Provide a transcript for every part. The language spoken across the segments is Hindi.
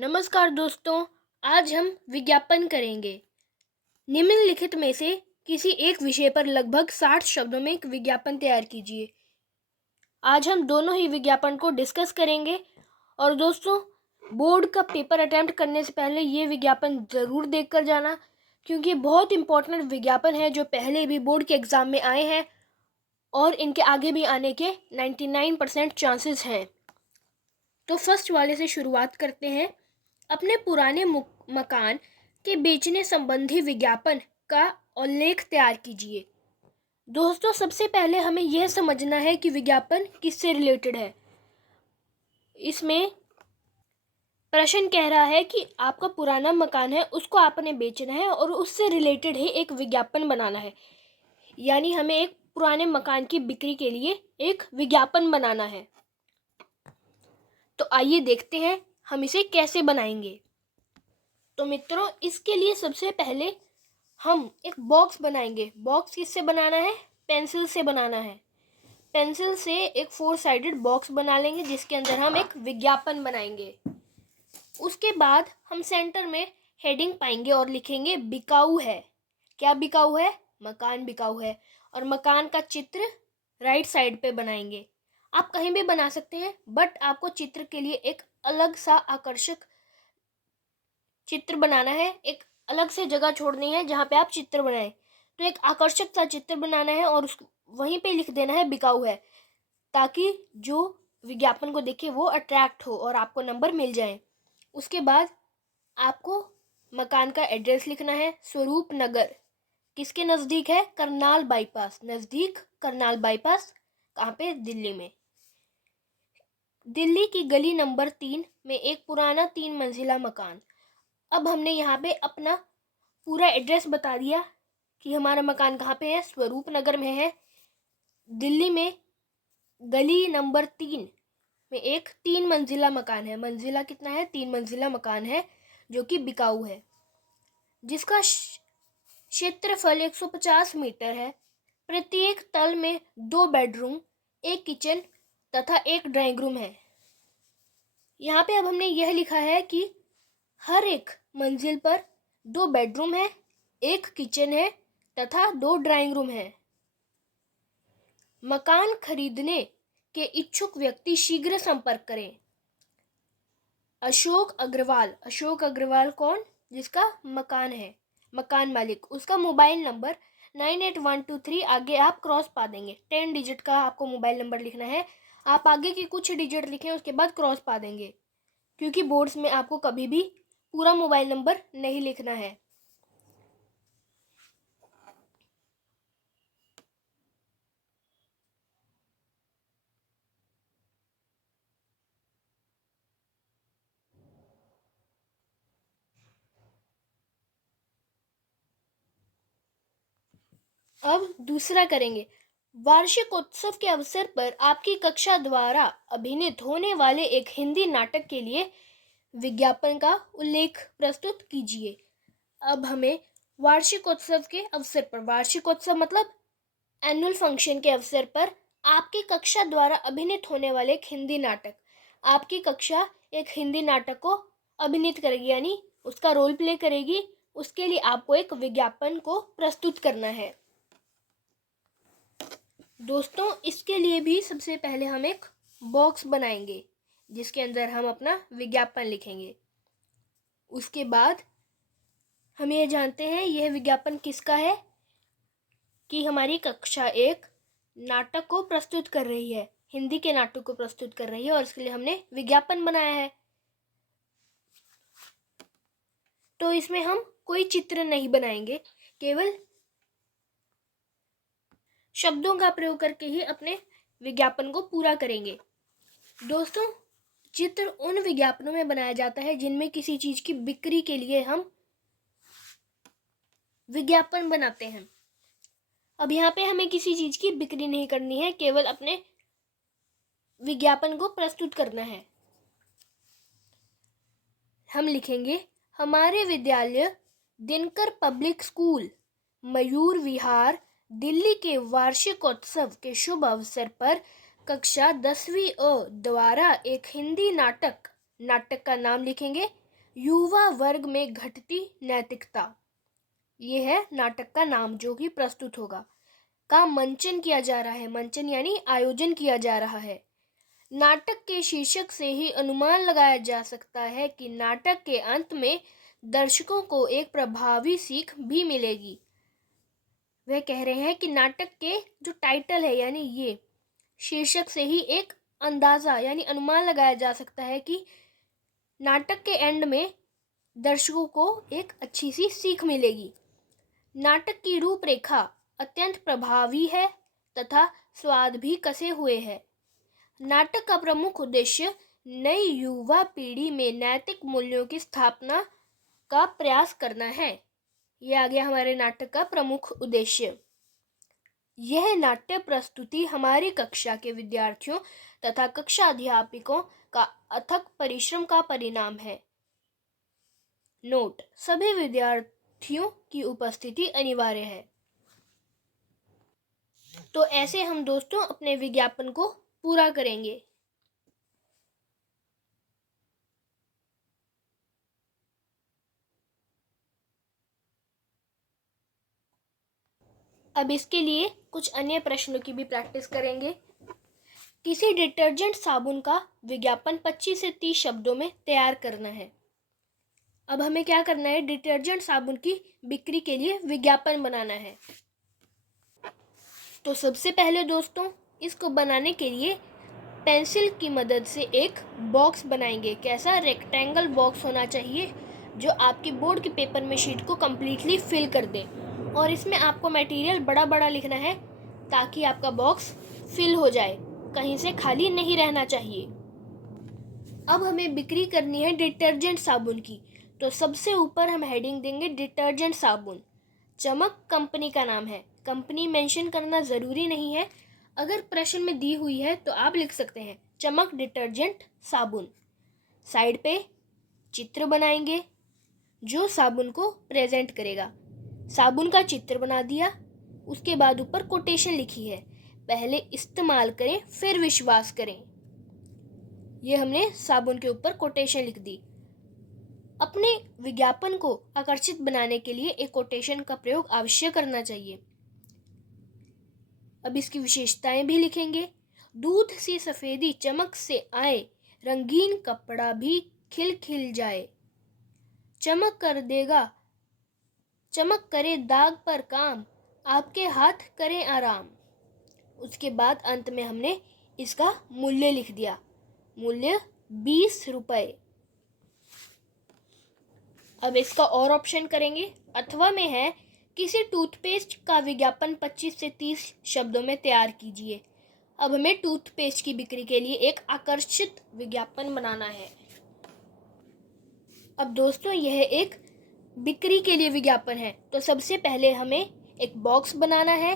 नमस्कार दोस्तों, आज हम विज्ञापन करेंगे। निम्नलिखित में से किसी एक विषय पर लगभग 60 शब्दों में एक विज्ञापन तैयार कीजिए। आज हम दोनों ही विज्ञापन को डिस्कस करेंगे और दोस्तों, बोर्ड का पेपर अटेम्प्ट करने से पहले ये विज्ञापन ज़रूर देखकर जाना, क्योंकि बहुत इंपॉर्टेंट विज्ञापन है जो पहले भी बोर्ड के एग्ज़ाम में आए हैं और इनके आगे भी आने के 99% चांसेस हैं। तो फर्स्ट वाले से शुरुआत करते हैं। अपने पुराने मकान के बेचने संबंधी विज्ञापन का उल्लेख तैयार कीजिए। दोस्तों, सबसे पहले हमें यह समझना है कि विज्ञापन किससे रिलेटेड है। इसमें प्रश्न कह रहा है कि आपका पुराना मकान है, उसको आपने बेचना है और उससे रिलेटेड ही एक विज्ञापन बनाना है। यानी हमें एक पुराने मकान की बिक्री के लिए एक विज्ञापन बनाना है। तो आइए देखते हैं हम इसे कैसे बनाएंगे। तो मित्रों, इसके लिए सबसे पहले हम एक बॉक्स बनाएंगे। बॉक्स किससे बनाना है? पेंसिल से बनाना है। पेंसिल से एक 4 साइडेड बॉक्स बना लेंगे जिसके अंदर हम एक विज्ञापन बनाएंगे। उसके बाद हम सेंटर में हेडिंग पाएंगे और लिखेंगे बिकाऊ है। क्या बिकाऊ है? मकान बिकाऊ है। और मकान का चित्र राइट साइड पे बनाएंगे। आप कहीं भी बना सकते हैं, बट आपको चित्र के लिए एक अलग सा आकर्षक चित्र बनाना है। एक अलग से जगह छोड़नी है जहाँ पे आप चित्र बनाएं। तो एक आकर्षक सा चित्र बनाना है और वहीं पे लिख देना है बिकाऊ है, ताकि जो विज्ञापन को देखे वो अट्रैक्ट हो और आपको नंबर मिल जाए। उसके बाद आपको मकान का एड्रेस लिखना है। स्वरूप नगर किसके नज़दीक है? करनाल बाईपास, नज़दीक करनाल बाईपास। कहाँ पे? दिल्ली में। दिल्ली की गली नंबर 3 में एक पुराना 3 मंजिला मकान। अब हमने यहाँ पे अपना पूरा एड्रेस बता दिया कि हमारा मकान कहाँ पे है। स्वरूप नगर में है, दिल्ली में गली नंबर 3 में एक 3 मंजिला मकान है। मंजिला कितना है? 3 मंजिला मकान है जो कि बिकाऊ है, जिसका क्षेत्रफल 150 मीटर है। प्रत्येक तल में 2 बेडरूम, एक किचन तथा एक ड्राइंग रूम है। यहाँ पे अब हमने यह लिखा है कि हर एक मंजिल पर 2 बेडरूम है, एक किचन है तथा 2 ड्राइंग रूम है। मकान खरीदने के इच्छुक व्यक्ति शीघ्र संपर्क करें। अशोक अग्रवाल। अशोक अग्रवाल कौन? जिसका मकान है, मकान मालिक। उसका मोबाइल नंबर 98123। आगे आप क्रॉस पा देंगे। 10 डिजिट का आपको मोबाइल नंबर लिखना है। आप आगे की कुछ डिजिट लिखें, उसके बाद क्रॉस पा देंगे, क्योंकि बोर्ड्स में आपको कभी भी पूरा मोबाइल नंबर नहीं लिखना है। अब दूसरा करेंगे। वार्षिकोत्सव के अवसर पर आपकी कक्षा द्वारा अभिनीत होने वाले एक हिंदी नाटक के लिए विज्ञापन का उल्लेख प्रस्तुत कीजिए। अब हमें वार्षिकोत्सव के अवसर पर, वार्षिकोत्सव मतलब एनुअल फंक्शन के अवसर पर आपकी कक्षा द्वारा अभिनीत होने वाले एक हिंदी नाटक, आपकी कक्षा एक हिंदी नाटक को अभिनीत करेगी, यानी उसका रोल प्ले करेगी। उसके लिए आपको एक विज्ञापन को प्रस्तुत करना है। दोस्तों, इसके लिए भी सबसे पहले हम एक बॉक्स बनाएंगे जिसके अंदर हम अपना विज्ञापन लिखेंगे। उसके बाद हम ये जानते हैं यह विज्ञापन किसका है, कि हमारी कक्षा एक नाटक को प्रस्तुत कर रही है, हिंदी के नाटक को प्रस्तुत कर रही है, और इसके लिए हमने विज्ञापन बनाया है। तो इसमें हम कोई चित्र नहीं बनाएंगे, केवल शब्दों का प्रयोग करके ही अपने विज्ञापन को पूरा करेंगे। दोस्तों, चित्र उन विज्ञापनों में बनाया जाता है जिनमें किसी चीज की बिक्री के लिए हम विज्ञापन बनाते हैं। अब यहाँ पे हमें किसी चीज की बिक्री नहीं करनी है, केवल अपने विज्ञापन को प्रस्तुत करना है। हम लिखेंगे हमारे विद्यालय दिनकर पब्लिक स्कूल मयूर विहार दिल्ली के वार्षिकोत्सव के शुभ अवसर पर कक्षा 10वीं अ द्वारा एक हिंदी नाटक का नाम लिखेंगे युवा वर्ग में घटती नैतिकता, ये है नाटक का नाम जो कि प्रस्तुत होगा, का मंचन किया जा रहा है। मंचन यानी आयोजन किया जा रहा है। नाटक के शीर्षक से ही अनुमान लगाया जा सकता है कि नाटक के अंत में दर्शकों को एक प्रभावी सीख भी मिलेगी। वह कह रहे हैं कि नाटक के जो टाइटल है यानी ये शीर्षक से ही एक अंदाजा यानी अनुमान लगाया जा सकता है कि नाटक के एंड में दर्शकों को एक अच्छी सी सीख मिलेगी। नाटक की रूपरेखा अत्यंत प्रभावी है तथा स्वाद भी कसे हुए है। नाटक का प्रमुख उद्देश्य नई युवा पीढ़ी में नैतिक मूल्यों की स्थापना का प्रयास करना है। यह आ गया हमारे नाटक का प्रमुख उद्देश्य। यह नाट्य प्रस्तुति हमारी कक्षा के विद्यार्थियों तथा कक्षा अध्यापकों का अथक परिश्रम का परिणाम है। नोट: सभी विद्यार्थियों की उपस्थिति अनिवार्य है। तो ऐसे हम दोस्तों अपने विज्ञापन को पूरा करेंगे। अब इसके लिए कुछ अन्य प्रश्नों की भी प्रैक्टिस करेंगे। किसी डिटर्जेंट साबुन का विज्ञापन 25 से 30 शब्दों में तैयार करना है। अब हमें क्या करना है? डिटर्जेंट साबुन की बिक्री के लिए विज्ञापन बनाना है। तो सबसे पहले दोस्तों इसको बनाने के लिए पेंसिल की मदद से एक बॉक्स बनाएंगे। कैसा? रेक्टेंगल बॉक्स होना चाहिए जो आपके बोर्ड के पेपर में शीट को कम्प्लीटली फिल कर दे। और इसमें आपको मटेरियल बड़ा बड़ा लिखना है ताकि आपका बॉक्स फिल हो जाए, कहीं से खाली नहीं रहना चाहिए। अब हमें बिक्री करनी है डिटर्जेंट साबुन की, तो सबसे ऊपर हम हेडिंग देंगे डिटर्जेंट साबुन। चमक कंपनी का नाम है। कंपनी मेंशन करना ज़रूरी नहीं है, अगर प्रश्न में दी हुई है तो आप लिख सकते हैं चमक डिटर्जेंट साबुन। साइड पे चित्र बनाएंगे जो साबुन को प्रेजेंट करेगा। साबुन का चित्र बना दिया, उसके बाद ऊपर कोटेशन लिखी है, पहले इस्तेमाल करें फिर विश्वास करें। ये हमने साबुन के ऊपर कोटेशन लिख दी। अपने विज्ञापन को आकर्षित बनाने के लिए एक कोटेशन का प्रयोग अवश्य करना चाहिए। अब इसकी विशेषताएं भी लिखेंगे। दूध सी सफेदी चमक से आए, रंगीन कपड़ा भी खिल खिल जाए, चमक करे दाग पर काम, आपके हाथ करें आराम। उसके बाद अंत में हमने इसका मूल्य लिख दिया, मूल्य 20 रुपए। अब इसका और ऑप्शन करेंगे। अथवा में है किसी टूथपेस्ट का विज्ञापन 25 से 30 शब्दों में तैयार कीजिए। अब हमें टूथपेस्ट की बिक्री के लिए एक आकर्षित विज्ञापन बनाना है। अब दोस्तों यह एक बिक्री के लिए विज्ञापन है, तो सबसे पहले हमें एक बॉक्स बनाना है।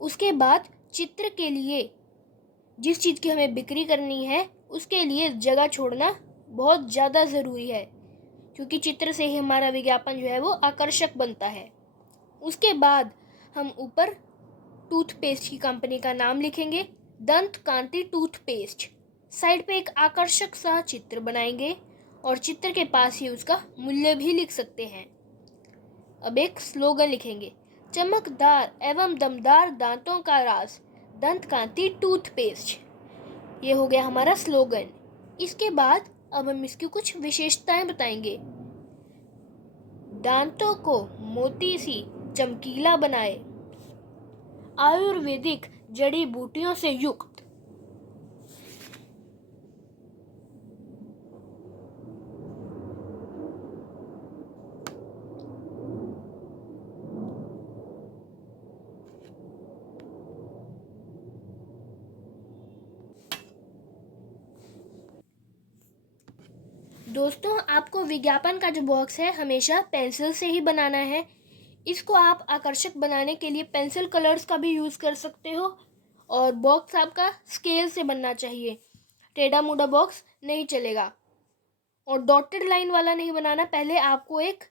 उसके बाद चित्र के लिए जिस चीज़ की हमें बिक्री करनी है उसके लिए जगह छोड़ना बहुत ज़्यादा ज़रूरी है, क्योंकि चित्र से ही हमारा विज्ञापन जो है वो आकर्षक बनता है। उसके बाद हम ऊपर टूथपेस्ट की कंपनी का नाम लिखेंगे, दंत कांति टूथपेस्ट। साइड पे एक आकर्षक सा चित्र बनाएंगे और चित्र के पास ही उसका मूल्य भी लिख सकते हैं। अब एक स्लोगन लिखेंगे, चमकदार एवं दमदार दांतों का राज, दंत कांति टूथपेस्ट। ये हो गया हमारा स्लोगन। इसके बाद अब हम इसकी कुछ विशेषताएं बताएंगे। दांतों को मोती सी चमकीला बनाए, आयुर्वेदिक जड़ी बूटियों से युक्त, दोस्तों आपको विज्ञापन का जो बॉक्स है हमेशा पेंसिल से ही बनाना है। इसको आप आकर्षक बनाने के लिए पेंसिल कलर्स का भी यूज़ कर सकते हो, और बॉक्स आपका स्केल से बनना चाहिए, टेढ़ा मुड़ा बॉक्स नहीं चलेगा। और डॉटेड लाइन वाला नहीं बनाना, पहले आपको एक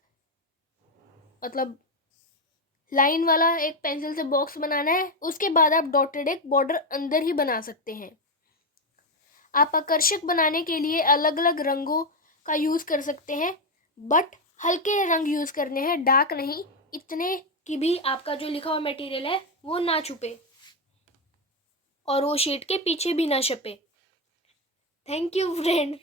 लाइन वाला एक पेंसिल से बॉक्स बनाना है, उसके बाद आप डॉटेड एक बॉर्डर अंदर ही बना सकते हैं। आप आकर्षक बनाने के लिए अलग अलग रंगों का यूज़ कर सकते हैं, बट हल्के रंग यूज़ करने हैं, डार्क नहीं, इतने कि भी आपका जो लिखा हुआ मटेरियल है वो ना छुपे और वो शीट के पीछे भी ना छपे। Thank you friend.